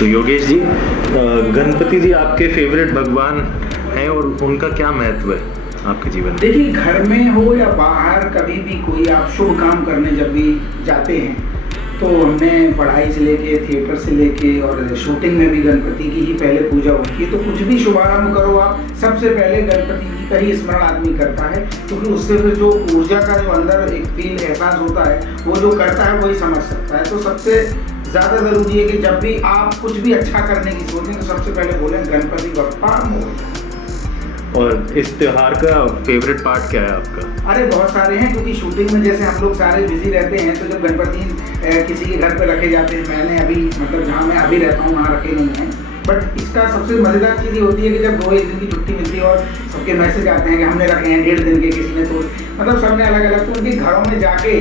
तो योगेश जी, गणपति जी आपके फेवरेट भगवान हैं और उनका क्या महत्व है आपके जीवन में? देखिए, घर में हो या बाहर कभी भी कोई आप शुभ काम करने जब भी जाते हैं तो हमने पढ़ाई से लेके थिएटर से लेके और शूटिंग में भी गणपति की ही पहले पूजा होती है। तो कुछ भी शुभारंभ करो आप, सबसे पहले गणपति जी का ही स्मरण आदमी करता है, क्योंकि उससे फिर जो ऊर्जा का जो अंदर एक फील एहसास होता है वो जो करता है वही समझ सकता है। तो सबसे ज़्यादा ज़रूरी है कि जब भी आप कुछ भी अच्छा करने की सोचें तो सबसे पहले बोलें गणपति बप्पा मोरया। और इस त्योहार का फेवरेट पार्ट क्या है आपका? अरे बहुत सारे हैं, क्योंकि शूटिंग में जैसे हम लोग सारे बिजी रहते हैं तो जब गणपति किसी के घर पे रखे जाते हैं, मैंने अभी मतलब जहाँ मैं अभी रहता हूँ वहाँ रखे नहीं हैं, बट इसका सबसे मज़ेदार चीज़ ये होती है कि जब 2-1 दिन की छुट्टी मिलती है और सबके मैसेज आते हैं कि हमने रखे हैं 1.5 दिन के, किसी ने तो मतलब सबने अलग अलग, तो उनके घरों में जाके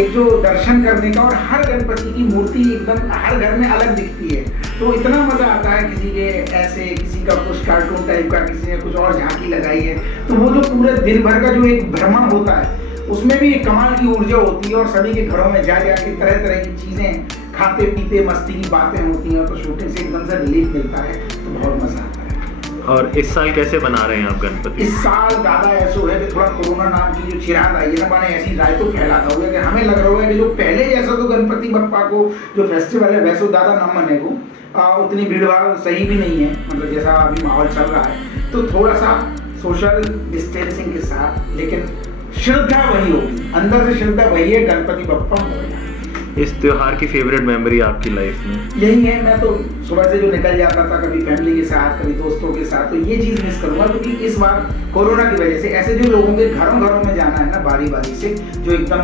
एक जो दर्शन करने का, और हर गणपति की मूर्ति एकदम हर घर में अलग दिखती है, तो इतना मज़ा आता है। किसी के ऐसे, किसी का कुछ कार्टून टाइप का, किसी ने कुछ और झांकी लगाई है, तो वो जो पूरे दिन भर का जो एक भ्रमण होता है उसमें भी एक कमाल की ऊर्जा होती है, और सभी के घरों में जा के तरह तरह की चीज़ें खाते पीते मस्ती की बातें होती हैं, तो शूटिंग से एकदम से रिलीफ मिलता है, तो बहुत मज़ा आता है। और इस साल कैसे बना रहे हैं आप गणपति? इस साल ज़्यादा ऐसा है कि थोड़ा कोरोना नाम की जो चिराग आई है ना, मैंने ऐसी राय तो फैलाता हुआ कि हमें लग रहा है कि जो पहले जैसा तो गणपति बप्पा को जो फेस्टिवल है वैसे ज़्यादा न मने को, उतनी भीड़ भाड़ सही भी नहीं है, मतलब जैसा अभी माहौल चल रहा है, तो थोड़ा सा सोशल डिस्टेंसिंग के साथ, लेकिन श्रद्धा वही होगी, अंदर से श्रद्धा वही है, गणपति बप्पा मोरया। इस त्योहार की फेवरेट मेमोरी आपकी लाइफ में? यही है, मैं तो सुबह से जो निकल जाता था कभी फैमिली के साथ कभी दोस्तों के साथ, तो ये चीज़ मिस करूँगा, क्योंकि इस बार कोरोना की वजह से ऐसे जो लोगों के घरों घरों में जाना है ना बारी बारी से, जो एकदम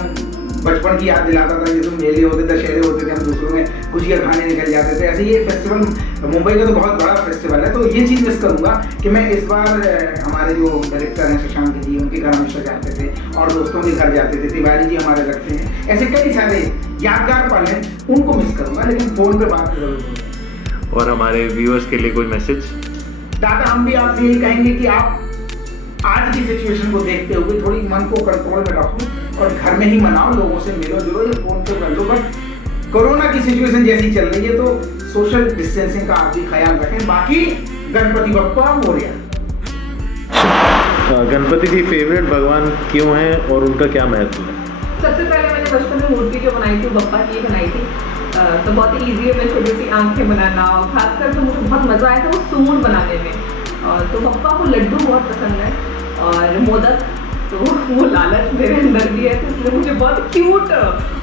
बचपन की याद दिलाता था, जैसे मेले होते थे, दशहरे होते थे, हम दूसरों में गुजिया खाने निकल जाते थे, ऐसे ये फेस्टिवल मुंबई का तो बहुत बड़ा फेस्टिवल है, तो ये चीज़ मिस करूँगा कि मैं इस बार हमारे जो डायरेक्टर हैं शशांक जी, उनके घर हमेशा जाते थे और दोस्तों के घर जाते थे, तिवारी जी हमारे रखते हैं, ऐसे कई सारे यादगार पल हैं, उनको मिस करूँगा, लेकिन फ़ोन पे बात जरूर करूँगा। और हमारे व्यूअर्स के लिए कोई मैसेज? दादा, हम भी आपसे यही कहेंगे कि आप आज की सिचुएशन को देखते हुए थोड़ी मन को कंट्रोल में रखो और घर में ही मनाओ, लोगों से मिलो जुलो या फोन पे कर लो, बट कोरोना की सिचुएशन जैसी चल रही है तो सोशल डिस्टेंसिंग का आप भी ख्याल रखें। बाकी गणपति बप्पा मोरया। गणपति जी फेवरेट भगवान क्यों हैं और उनका क्या महत्व है? सबसे पहले मैंने बचपन में मूर्ति जो बनाई थी बप्पा की बनाई थी, तो बहुत ही ईजी है, मैं छोटी सी आंखें बनाना, और खासकर तो मुझे बहुत मज़ा आया था वो सूंड बनाने में। तो बप्पा को लड्डू बहुत पसंद है और मोदक, तो वो लालच मेरे अंदर भी है, तो इसलिए मुझे बहुत क्यूट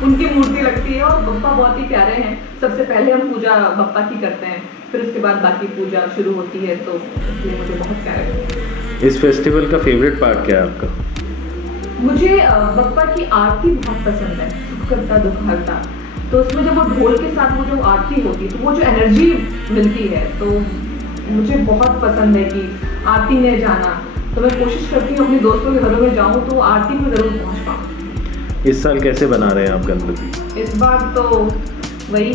उनकी मूर्ति लगती है, और बप्पा बहुत ही प्यारे हैं। सबसे पहले हम पूजा बप्पा की करते हैं, फिर उसके बाद बाकी पूजा शुरू होती है, तो इसलिए मुझे बहुत प्यारे लगते हैं। इस फेस्टिवल का फेवरेट पार्ट क्या है आपका? मुझे बप्पा की आरती बहुत पसंद है, सुख करता दुख हरता, तो उसमें जब वो ढोल के साथ वो जो आरती होती है तो वो जो एनर्जी मिलती है, तो मुझे बहुत पसंद है कि आरती में जाना, तो मैं कोशिश करती हूँ अपने दोस्तों के घरों में जाऊँ तो आरती में ज़रूर पहुँच पाऊँ। इस साल कैसे बना रहे हैं आप गणपति? इस बार तो वही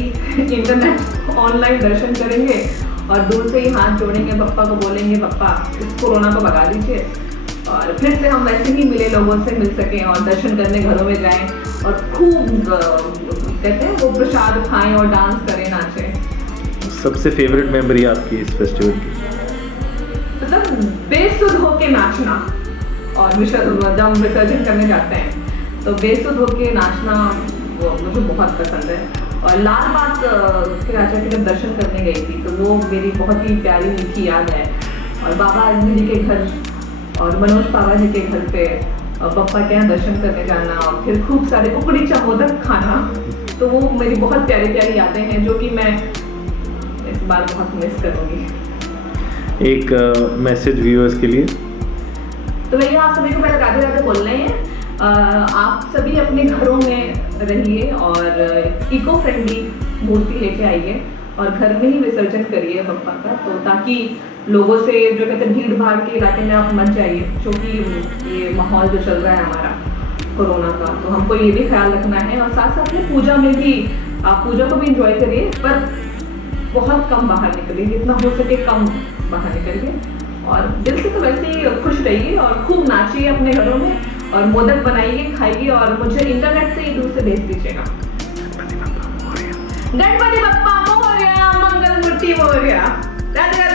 इंटरनेट ऑनलाइन दर्शन करेंगे और दूर से ही हाथ जोड़ेंगे, पप्पा को बोलेंगे पप्पा इस कोरोना को भगा दीजिए, और फिर से हम वैसे ही मिले लोगों से मिल सकें और दर्शन करने घरों में जाएं और खूब कहते हैं वो प्रसाद खाएं और डांस करें, नाचें। सबसे फेवरेट मेमोरी आपकी इस फेस्टिवल की? मतलब बेसुध होके नाचना, और जब हम विसर्जन करने जाते हैं तो बेसुध होके नाचना वो मुझे बहुत पसंद है। और लाल बाग के राजा के जब दर्शन करने गई थी तो वो मेरी बहुत ही प्यारी मीठी याद है, और बाबा आजमी जी के घर और मनोज पावा जी के घर पे पप्पा के यहाँ दर्शन करने जाना, और फिर खूब सारे उकड़ी मोदक खाना, तो वो मेरी बहुत प्यारी प्यारी यादें हैं जो कि मैं इस बार बहुत मिस करूँगी। एक मैसेज व्यूअर्स के लिए? तो भैया आप सभी को पहले राधे राधे बोलना है। आप सभी अपने घरों में रहिए और इको फ्रेंडली मूर्ति लेके आइए और घर में ही विसर्जन करिए बप्पा का, तो ताकि लोगों से जो कहते हैं भीड़ भाड़ के इलाके में आप मत जाइए, क्योंकि ये माहौल जो चल रहा है हमारा कोरोना का, तो हमको ये भी ख्याल रखना है। और साथ साथ में पूजा में भी आप पूजा को भी इंजॉय करिए, पर बहुत कम बाहर निकलिए, जितना हो सके कम बाहर निकलिए, और दिल से तो वैसे ही खुश रहिए और खूब नाचिए अपने घरों में, और मोदक बनाइए, खाइए, और मुझे इंटरनेट से दूर से भेज दीजिएगा। Ganpati Bappa Morya, Mangal Murti. Team over here. Radhe Radhe.